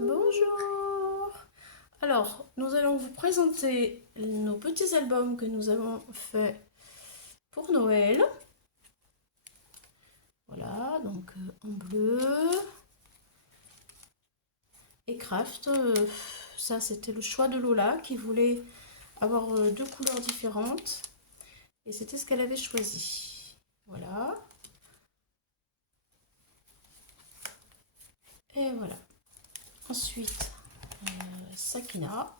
Bonjour. Alors, nous allons vous présenter nos petits albums que nous avons faits pour Noël. Voilà, donc en bleu. Et Craft, ça c'était le choix de Lola qui voulait avoir deux couleurs différentes. Et c'était ce qu'elle avait choisi. Voilà. Et voilà. Ensuite, Sakina.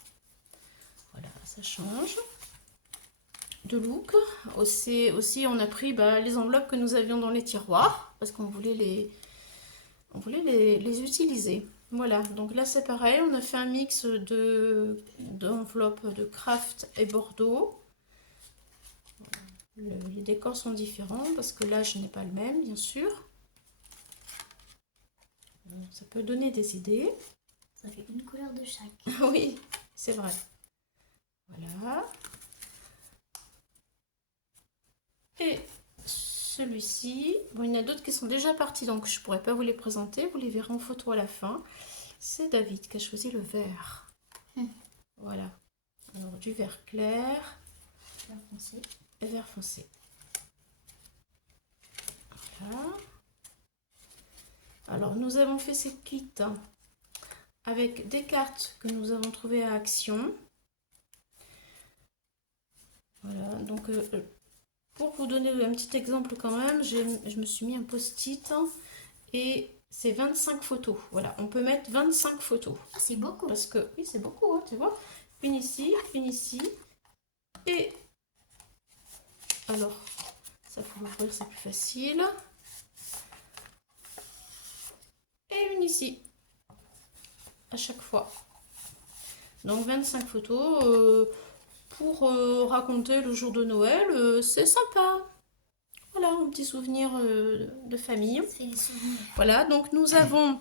Voilà, ça change de look. Aussi on a pris les enveloppes que nous avions dans les tiroirs parce qu'on voulait les utiliser. Voilà, donc là c'est pareil, on a fait un mix d'enveloppes de Craft et Bordeaux. Les décors sont différents parce que là je n'ai pas le même, bien sûr. Ça peut donner des idées. Ça fait une couleur de chaque. Oui, c'est vrai. Voilà. Et celui-ci, bon, il y en a d'autres qui sont déjà partis, donc je ne pourrais pas vous les présenter. Vous les verrez en photo à la fin. C'est David qui a choisi le vert. Voilà. Alors, du vert clair. Vert foncé. Et vert foncé. Voilà. Alors, nous avons fait ces kits avec des cartes que nous avons trouvées à Action. Voilà, donc pour vous donner un petit exemple quand même, je me suis mis un post-it et c'est 25 photos. Voilà, on peut mettre 25 photos. Ah, c'est beaucoup. Parce que, oui, c'est beaucoup, hein, tu vois. Une ici, et alors, ça faut l'ouvrir, c'est plus facile. Et une ici, à chaque fois. Donc 25 photos pour raconter le jour de Noël, c'est sympa. Voilà, un petit souvenir de famille. C'est des souvenirs. Voilà, donc nous avons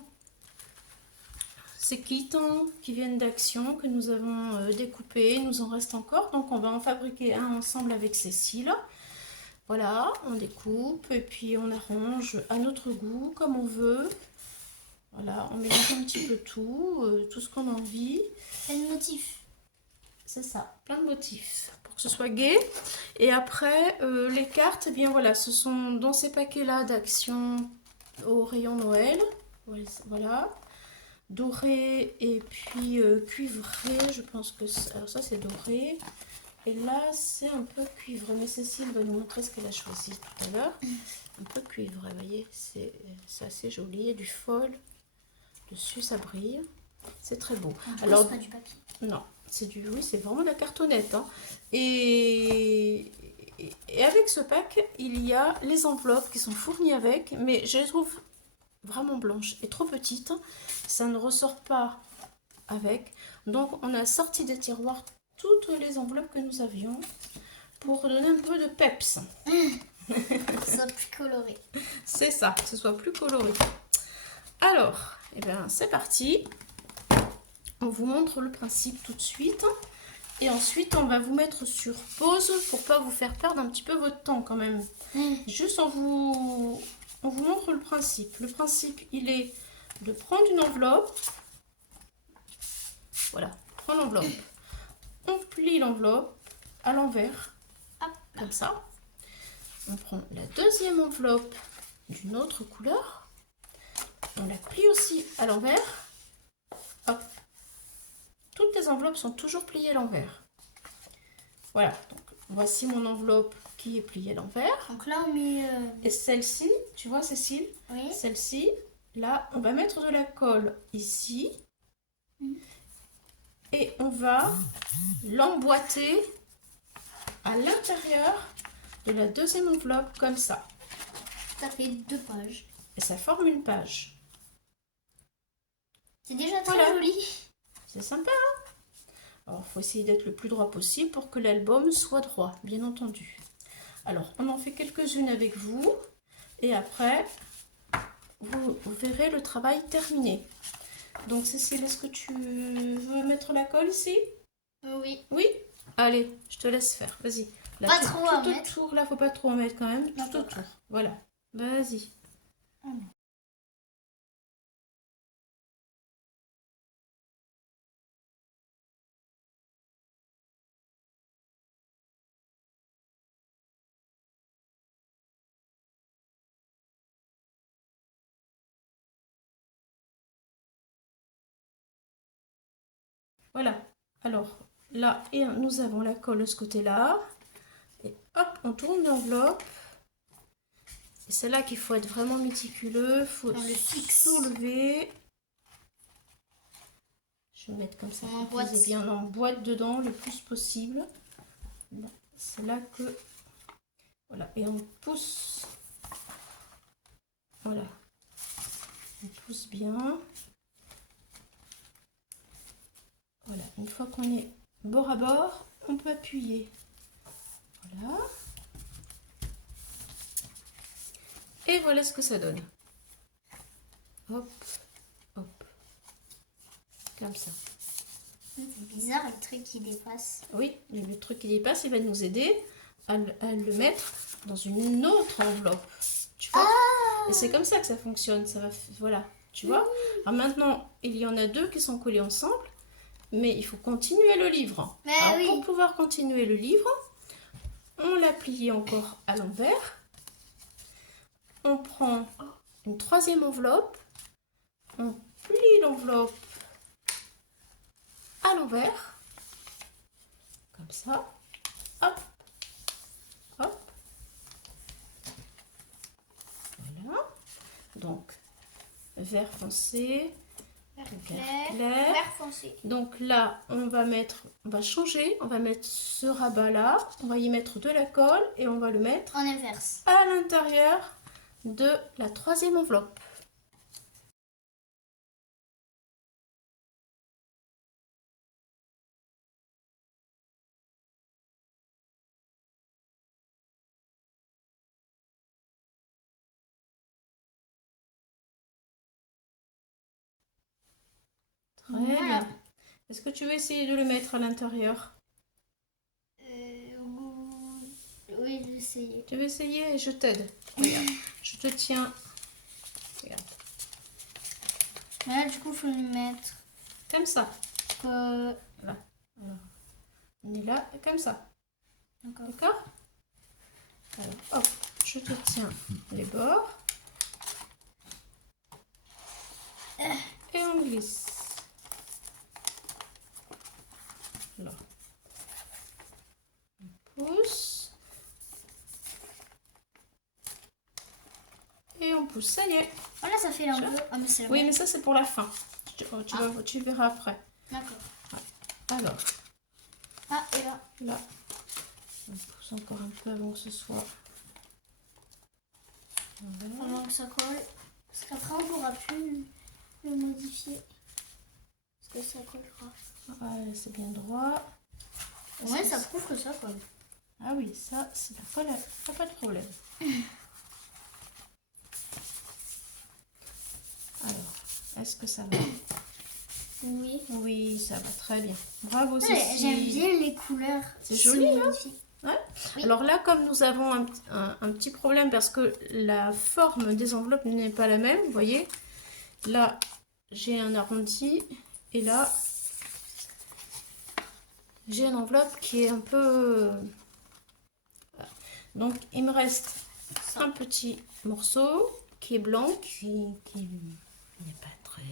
ces kits qui viennent d'Action, que nous avons découpés. Il nous en reste encore, donc on va en fabriquer un ensemble avec Cécile. Voilà, on découpe et puis on arrange à notre goût, comme on veut. Voilà, on mélange un petit peu tout ce qu'on a envie. Plein de motifs. C'est ça, plein de motifs pour que ce soit gai. Et après, les cartes, eh bien voilà, ce sont dans ces paquets-là d'Action au rayon Noël. Voilà, doré et puis cuivré. Je pense que alors ça c'est doré. Et là, c'est un peu cuivré. Mais Cécile va nous montrer ce qu'elle a choisi tout à l'heure. Un peu cuivré, vous voyez, c'est assez joli. Il y a du fol dessus, ça brille. C'est très beau. Alors, c'est pas du papier. Non, oui, c'est vraiment de la cartonnette. Hein. Et avec ce pack, il y a les enveloppes qui sont fournies avec, mais je les trouve vraiment blanches et trop petites. Ça ne ressort pas avec. Donc, on a sorti des tiroirs toutes les enveloppes que nous avions pour donner un peu de peps. Ça soit plus coloré. C'est ça, que ce soit plus coloré. Alors, eh bien, c'est parti. On vous montre le principe tout de suite. Et ensuite, on va vous mettre sur pause pour pas vous faire perdre un petit peu votre temps quand même. Juste, on vous montre le principe. Le principe, il est de prendre une enveloppe. Voilà, on prend l'enveloppe. On plie l'enveloppe à l'envers, comme ça. On prend la deuxième enveloppe d'une autre couleur. On la plie aussi à l'envers. Hop. Toutes les enveloppes sont toujours pliées à l'envers. Voilà, donc voici mon enveloppe qui est pliée à l'envers. Donc là, on met... Et celle-ci, tu vois Cécile? Oui. Celle-ci, là, on va mettre de la colle ici. Et on va l'emboîter à l'intérieur de la deuxième enveloppe, comme ça. Ça fait 2 pages. Et ça forme une page. C'est déjà très Voilà. joli. C'est sympa, hein? Alors, il faut essayer d'être le plus droit possible pour que l'album soit droit, bien entendu. Alors, on en fait quelques-unes avec vous. Et après, vous verrez le travail terminé. Donc, Cécile, est-ce que tu veux mettre la colle ici? Oui. Oui? Allez, je te laisse faire. Vas-y. Là, Pas trop à tout mettre. autour, là, faut pas trop en mettre quand même. Non, Tout autour. Voilà. Vas-y. Voilà. Alors, là, et nous avons la colle de ce côté-là. Et hop, on tourne l'enveloppe. Et c'est là qu'il faut être vraiment méticuleux. Il faut On le fixe. soulever. Je vais mettre comme ça On pour qu'ils aient bien l'emboîte dedans le plus possible. C'est là que... Voilà, et on pousse. Voilà. On pousse bien. Voilà, une fois qu'on est bord à bord, on peut appuyer. Voilà. Et voilà ce que ça donne. Hop, hop. Comme ça. C'est bizarre le truc qui dépasse. Oui, le truc qui dépasse, il va nous aider à le mettre dans une autre enveloppe. Tu vois? Et c'est comme ça que ça fonctionne. Ça va, voilà, tu vois? Alors maintenant, il y en a deux qui sont collés ensemble, mais il faut continuer le livre. Mais Alors, oui. pour pouvoir continuer le livre, on l'a plié encore à l'envers. On prend une troisième enveloppe. On plie l'enveloppe à l'envers. Comme ça. Hop. Hop. Voilà. Donc, vert foncé. Vert Clair. Vert foncé. Donc là, on va changer. On va mettre ce rabat-là. On va y mettre de la colle et on va le mettre En inverse. à l'intérieur de la troisième enveloppe. Très Voilà. bien. Est-ce que tu veux essayer de le mettre à l'intérieur? Oui, j'ai essayé. Tu veux essayer? Je t'aide. Regarde, je te tiens. Regarde. Mais là, du coup, il faut le mettre. Comme ça. Euh, Voilà. Alors, on est là, comme ça. D'accord. D'accord? Alors, hop, je te tiens les bords. Et on glisse. Alors, on pousse. Et on pousse, ça y est. Voilà, ça fait un peu. Ah, mais c'est Oui, mais ça c'est pour la fin. Tu verras après. D'accord. Alors, Ah, et là. là, on pousse encore un peu avant que ce soit. Voilà. Avant que ça colle. Parce qu'après, on ne pourra plus le modifier. Parce que ça collera. Ouais, c'est bien droit. Ouais, ça prouve que ça colle. Ah oui, ça, c'est la colle, pas de problème. Alors, est-ce que ça va? Oui. Oui, ça va très bien. Bravo, Ouais, Cécile. j'aime bien les couleurs. C'est joli, hein? magnifique. Ouais. Oui. Alors là, comme nous avons un petit problème parce que la forme des enveloppes n'est pas la même, vous voyez. Là, j'ai un arrondi et là, j'ai une enveloppe qui est un peu... Voilà. Donc, il me reste un petit morceau qui est blanc, qui n'est pas très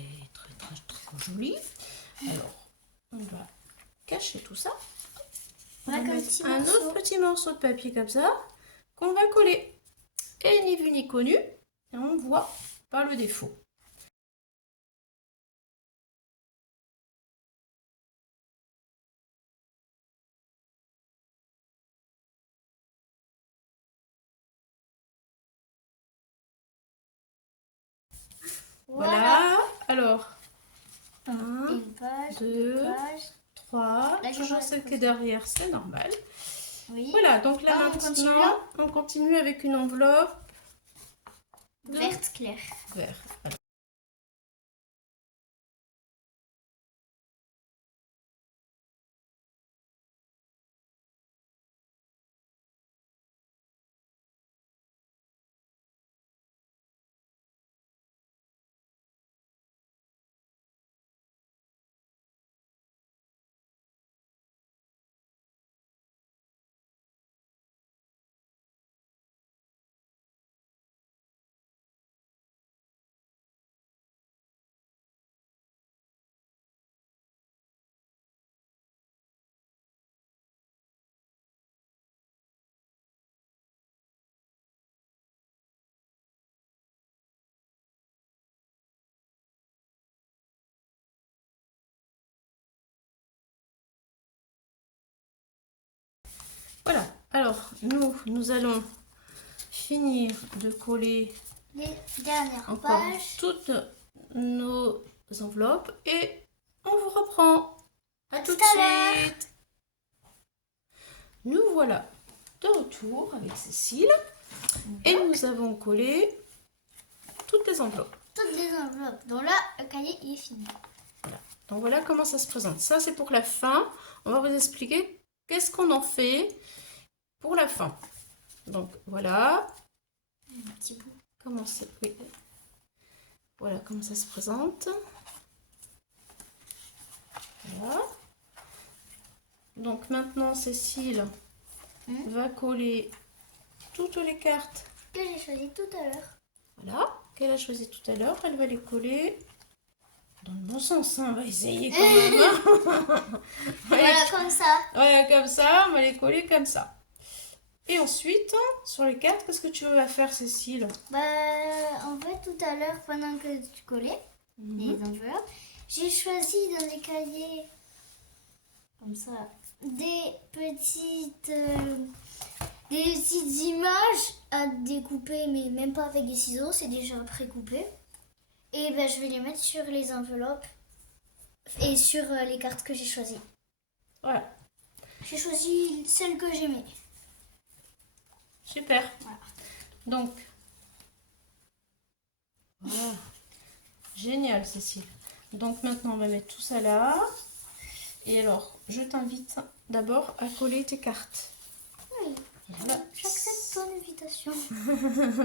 joli. Alors, on va cacher tout ça. On va mettre un autre petit morceau de papier comme ça, qu'on va coller. Et ni vu ni connu, et on voit pas le défaut. Voilà. Alors, un, Une page, 2, 3. Là, Toujours celle qui est derrière, c'est normal. Oui. Voilà, donc là Ah, maintenant, on continue avec une enveloppe Verte claire. vert. Voilà. Alors, nous allons finir de coller Les dernières encore pages. toutes nos enveloppes et on vous reprend. À tout de tout à l'heure. suite. Nous voilà de retour avec Cécile et nous avons collé toutes les enveloppes. Toutes les enveloppes. Donc là, le cahier il est fini. Donc voilà comment ça se présente. Ça c'est pour la fin. On va vous expliquer qu'est-ce qu'on en fait pour la fin. Donc voilà. Un petit bout. Comment c'est, oui. Voilà comment ça se présente. Voilà. Donc maintenant Cécile va coller toutes les cartes Que j'ai choisi tout à l'heure. voilà, qu'elle a choisi tout à l'heure. Elle va les coller dans le bon sens. Hein. On va essayer quand même. Hein. Voilà, comme ça. Voilà, comme ça. On va les coller comme ça. Et ensuite, sur les cartes, qu'est-ce que tu vas faire, Cécile? Bah, en fait, tout à l'heure, pendant que tu collais les enveloppes, j'ai choisi dans les cahiers, comme ça, des petites images à découper, mais même pas avec des ciseaux, c'est déjà précoupé. Et ben, je vais les mettre sur les enveloppes et sur les cartes que j'ai choisies. Voilà. J'ai choisi celles que j'aimais. Super. Voilà. Donc, voilà. Génial, Cécile. Donc maintenant, on va mettre tout ça là. Et alors, je t'invite d'abord à coller tes cartes. Oui, Voilà. j'accepte ton invitation.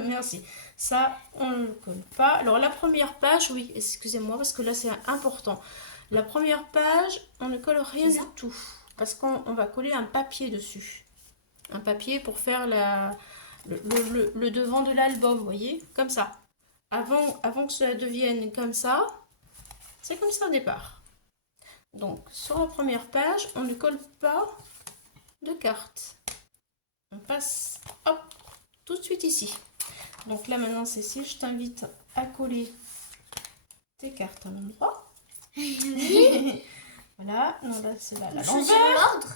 Merci. Ça, on ne le colle pas. Alors, la première page, oui, excusez-moi, parce que là, c'est important. La première page, on ne colle rien du tout. Parce qu'on va coller un papier dessus. Un papier pour faire le devant de l'album, vous voyez, comme ça. Avant que cela devienne comme ça, c'est comme ça au départ. Donc, sur la première page, on ne colle pas de cartes. On passe, hop, tout de suite ici. Donc là, maintenant, Cécile, je t'invite à coller tes cartes à l'endroit. Oui. Voilà, non, là, c'est là, Choisir l'ordre.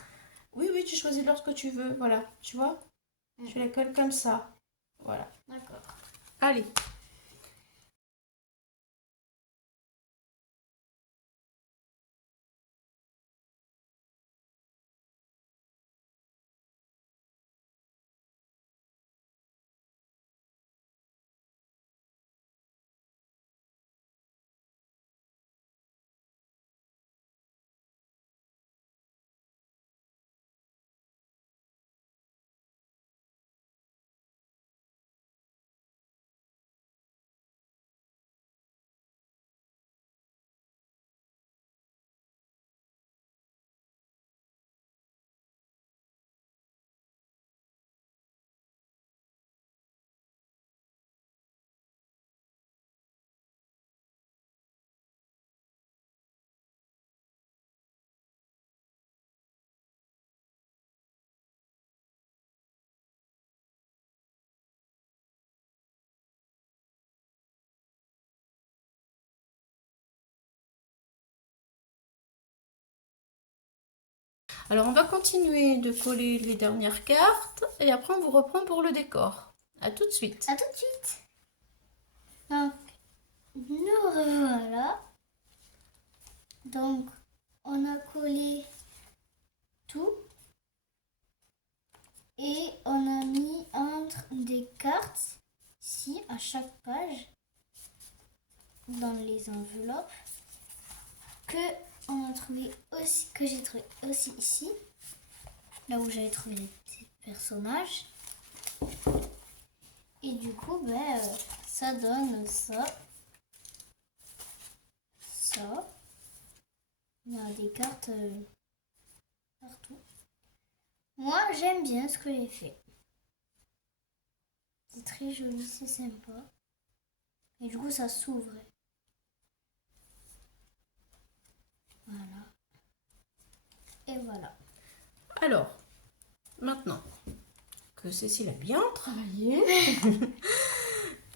Oui, oui, tu choisis l'ordre que tu veux. Voilà, tu vois, tu la colles comme ça. Voilà. D'accord. Allez. Alors, on va continuer de coller les dernières cartes et après, on vous reprend pour le décor. À tout de suite. À tout de suite. Donc, nous revoilà. Donc, on a collé tout et on a mis entre des cartes ici à chaque page dans les enveloppes que j'ai trouvé aussi ici, là où j'avais trouvé les petits personnages. Et du coup, ça donne ça. Ça. Il y a des cartes partout. Moi, j'aime bien ce que j'ai fait. C'est très joli, c'est sympa. Et du coup, ça s'ouvre. Voilà. Et voilà. Alors, maintenant que Cécile a bien travaillé,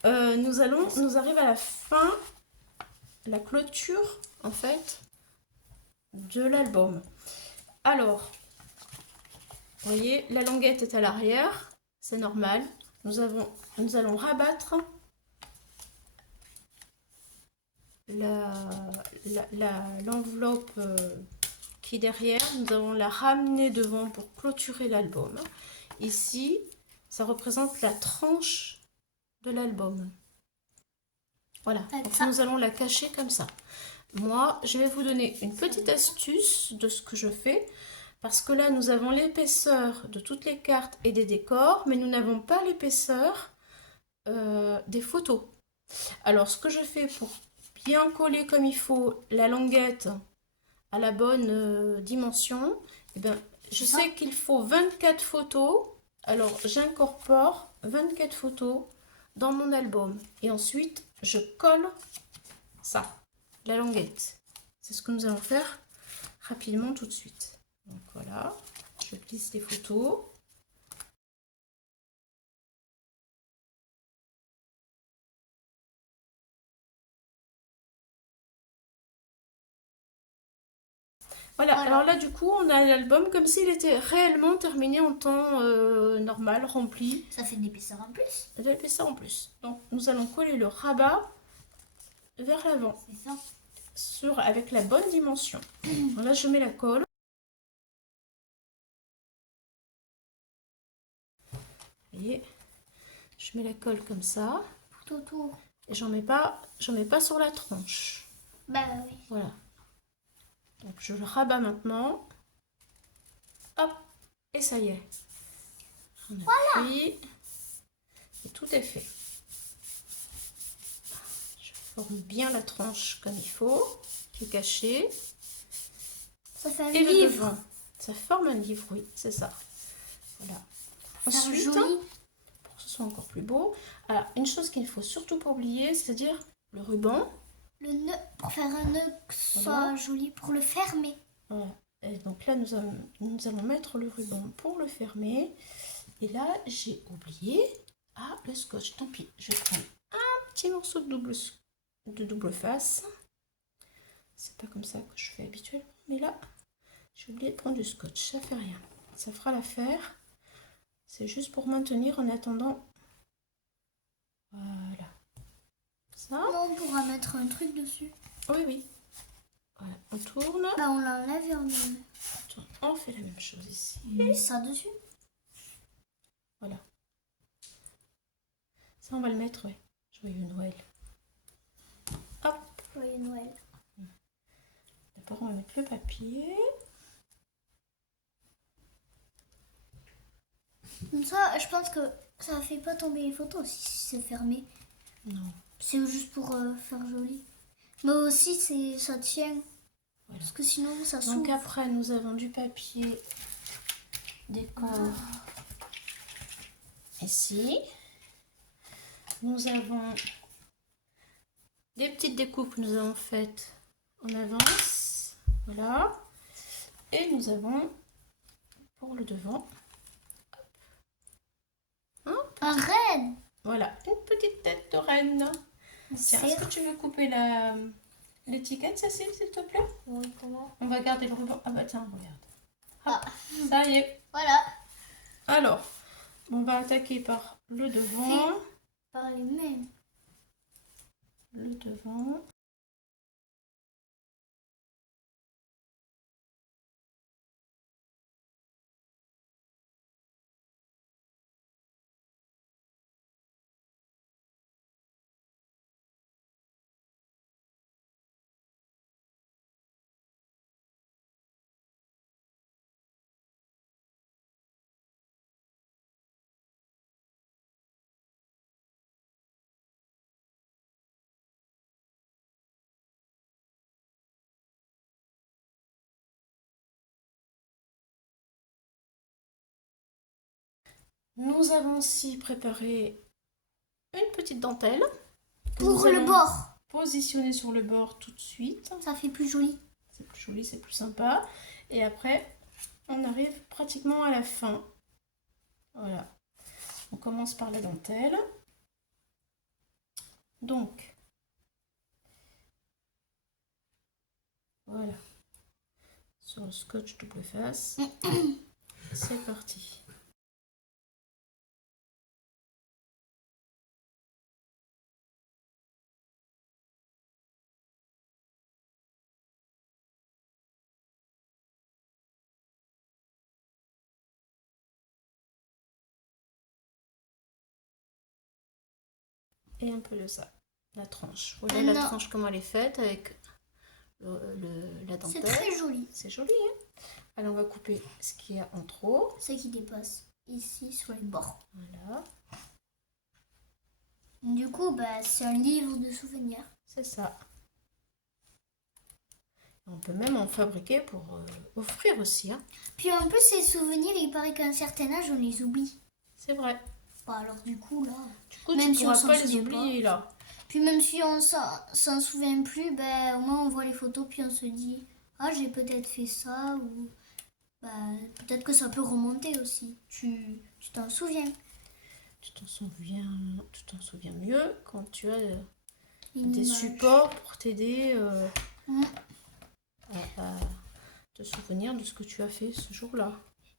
nous arrive à la fin, la clôture en fait de l'album. Alors, Vous voyez, la languette est à l'arrière, c'est normal. Nous allons rabattre l'enveloppe qui est derrière. Nous allons la ramener devant pour clôturer l'album. Ici, ça représente la tranche de l'album. Voilà, donc nous allons la cacher comme ça. Moi, je vais vous donner une petite astuce de ce que je fais. Parce que là, nous avons l'épaisseur de toutes les cartes et des décors, mais nous n'avons pas l'épaisseur des photos. Alors, ce que je fais pour bien coller comme il faut la languette à la bonne dimension, eh bien, je sais qu'il faut 24 photos. Alors, j'incorpore 24 photos dans mon album. Et ensuite, je colle ça, la languette. C'est ce que nous allons faire rapidement tout de suite. Donc voilà, je glisse les photos. Voilà, alors là du coup on a l'album comme s'il était réellement terminé en temps normal, rempli. Ça fait de l'épaisseur en plus. De l'épaisseur en plus. Donc nous allons coller le rabat vers l'avant. C'est ça. Avec la bonne dimension. Là je mets la colle. Vous voyez, je mets la colle comme ça. Tout autour. Et j'en mets pas sur la tranche. Bah oui. Voilà. Donc je le rabats maintenant. Hop, et ça y est. On appuie. Et tout est fait. Je forme bien la tranche comme il faut, qui est cachée. Ça fait un et livre. Le devant. Ça forme un livre, oui, c'est ça. Voilà. Ensuite, joli. pour que ce soit encore plus beau, alors une chose qu'il ne faut surtout pas oublier, c'est-à-dire le ruban. Le nœud, pour faire un nœud que ce soit joli, pour le fermer. Voilà. Et donc là, nous allons mettre le ruban pour le fermer. Et là, j'ai oublié le scotch. Tant pis, je prends un petit morceau de double face. C'est pas comme ça que je fais habituellement. Mais là, j'ai oublié de prendre du scotch. Ça fait rien. Ça fera l'affaire. C'est juste pour maintenir en attendant. Voilà. Ça. Non, on pourra mettre un truc dessus. Oui, oui. Voilà, on tourne. Bah, on l'enlève et on met. On fait la même chose ici. Et ça dessus. Voilà. Ça, on va le mettre, ouais. Joyeux Noël. Hop. Joyeux Noël. D'abord, on va mettre le papier. Comme ça, je pense que ça fait pas tomber les photos si c'est fermé. Non. C'est juste pour faire joli. Mais aussi, ça tient. Voilà. Parce que sinon, ça s'ouvre. Donc après, nous avons du papier décor ici. Nous avons des petites découpes que nous avons faites en avance. Voilà. Et nous avons pour le devant un renne. Voilà, une petite tête de reine. Tiens, est-ce que tu veux couper l'étiquette, Cécile, s'il te plaît? Oui, comment? On va garder le ruban. Ah bah tiens, regarde. Hop, ça y est. Voilà. Alors, on va attaquer par le devant. Par les mêmes. Le devant. Nous avons aussi préparé une petite dentelle. Pour le bord. Positionner sur le bord tout de suite. Ça fait plus joli. C'est plus joli, c'est plus sympa. Et après, on arrive pratiquement à la fin. Voilà. On commence par la dentelle. Donc, voilà. Sur le scotch double face. c'est parti. Et un peu de ça, la tranche. Voilà la tranche comment elle est faite avec la dentelle. C'est très joli. C'est joli, hein? Alors on va couper ce qu'il y a en trop. Ce qui dépasse ici sur les bords. Voilà. Du coup, bah, c'est un livre de souvenirs. C'est ça. On peut même en fabriquer pour offrir aussi, hein. Puis en plus, ces souvenirs, il paraît qu'à un certain âge, on les oublie. C'est vrai. Bah, alors du coup, là... Du coup, même tu si pourras on pas s'en les oublier, pas. là. Puis même si on s'en souvient plus, ben, au moins on voit les photos, puis on se dit... Ah, j'ai peut-être fait ça, ou... Bah, peut-être que ça peut remonter aussi. Tu t'en souviens. Tu t'en souviens mieux quand tu as Une des image. supports pour t'aider Mm. à te souvenir de ce que tu as fait ce jour-là.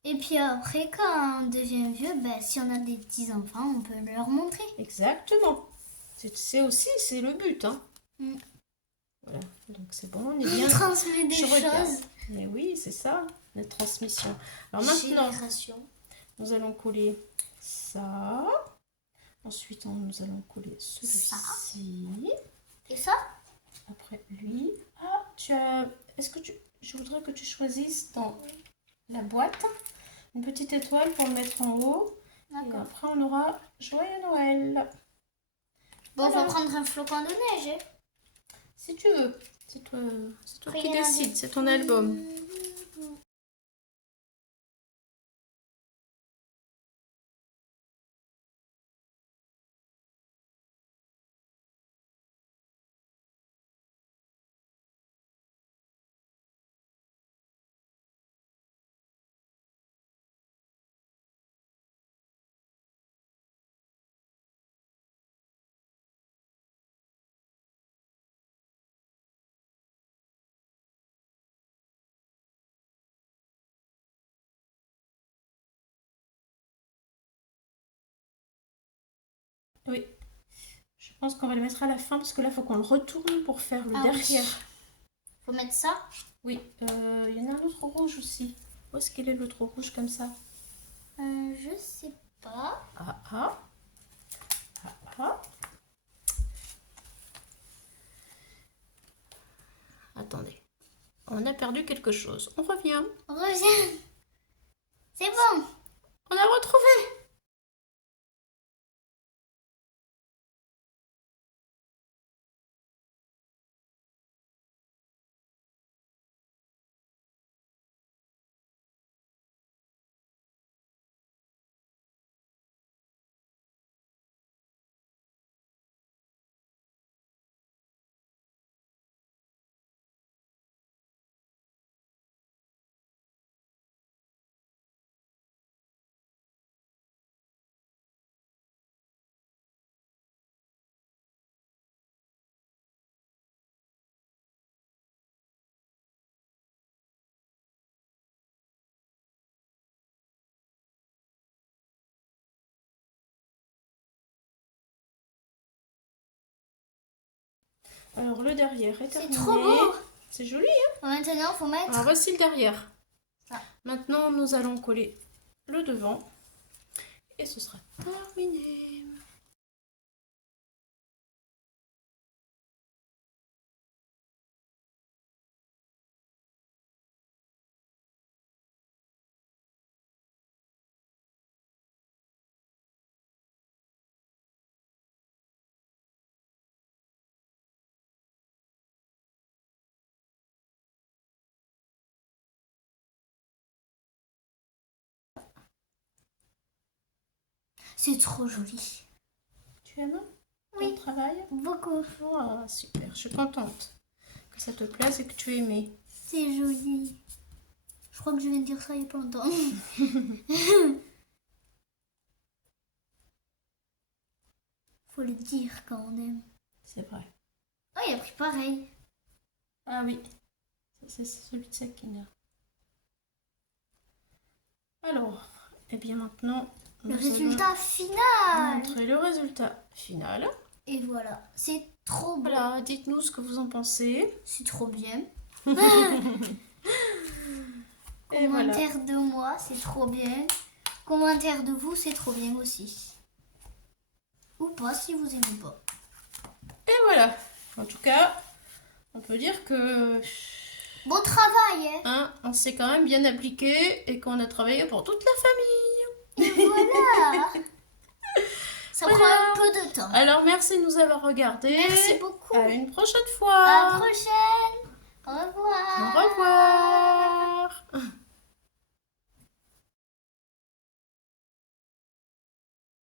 Et puis après, quand on devient vieux, ben, si on a des petits-enfants, on peut leur montrer. Exactement. C'est aussi, c'est le but, hein. Mm. Voilà, donc c'est bon, on est bien. On transmet des choses. Mais oui, c'est ça, la transmission. Alors maintenant, nous allons coller ça. Ensuite, nous allons coller celui-ci. Et ça? Après lui. Ah, est-ce que je voudrais que tu choisisses dans la boîte une petite étoile pour le mettre en haut. Et après, on aura Joyeux Noël. Bon, voilà. On va prendre un flocon de neige. Si tu veux. C'est toi qui décides. C'est ton album. Oui. Je pense qu'on va le mettre à la fin parce que là, il faut qu'on le retourne pour faire le derrière. Oui. Faut mettre ça? Oui. Il y en a un autre rouge aussi. Où est-ce qu'il est l'autre rouge comme ça? Je sais pas. Attendez. On a perdu quelque chose. On revient. On revient. C'est bon. On a retrouvé. Alors le derrière est terminé. C'est trop beau. C'est joli, hein? Maintenant, il faut mettre... Alors voici le derrière. Ça. Maintenant, nous allons coller le devant. Et ce sera terminé. C'est trop joli. Tu aimes Oui. ton travail? Beaucoup. Oh, super, je suis contente que ça te plaise et que tu aimes. C'est joli. Je crois que je viens de dire ça il y a pas longtemps. Faut le dire quand on aime. C'est vrai. Oh, il a pris pareil. Ah oui, c'est celui de Sakina. Alors, et bien maintenant, Le nous allons résultat final. montrer le résultat final. Et voilà, c'est trop beau. Voilà, dites-nous ce que vous en pensez. C'est trop bien. Et voilà. Commentaire de moi, c'est trop bien. Commentaire de vous, c'est trop bien aussi. Ou pas si vous aimez pas. Et voilà. En tout cas, on peut dire que Beau travail, hein. hein, on s'est quand même bien appliqué et qu'on a travaillé pour toute la famille. Et voilà. Ça Voilà. prend un peu de temps. Alors, merci de nous avoir regardés. Merci beaucoup. À une prochaine À fois. la prochaine. Au revoir. Au revoir.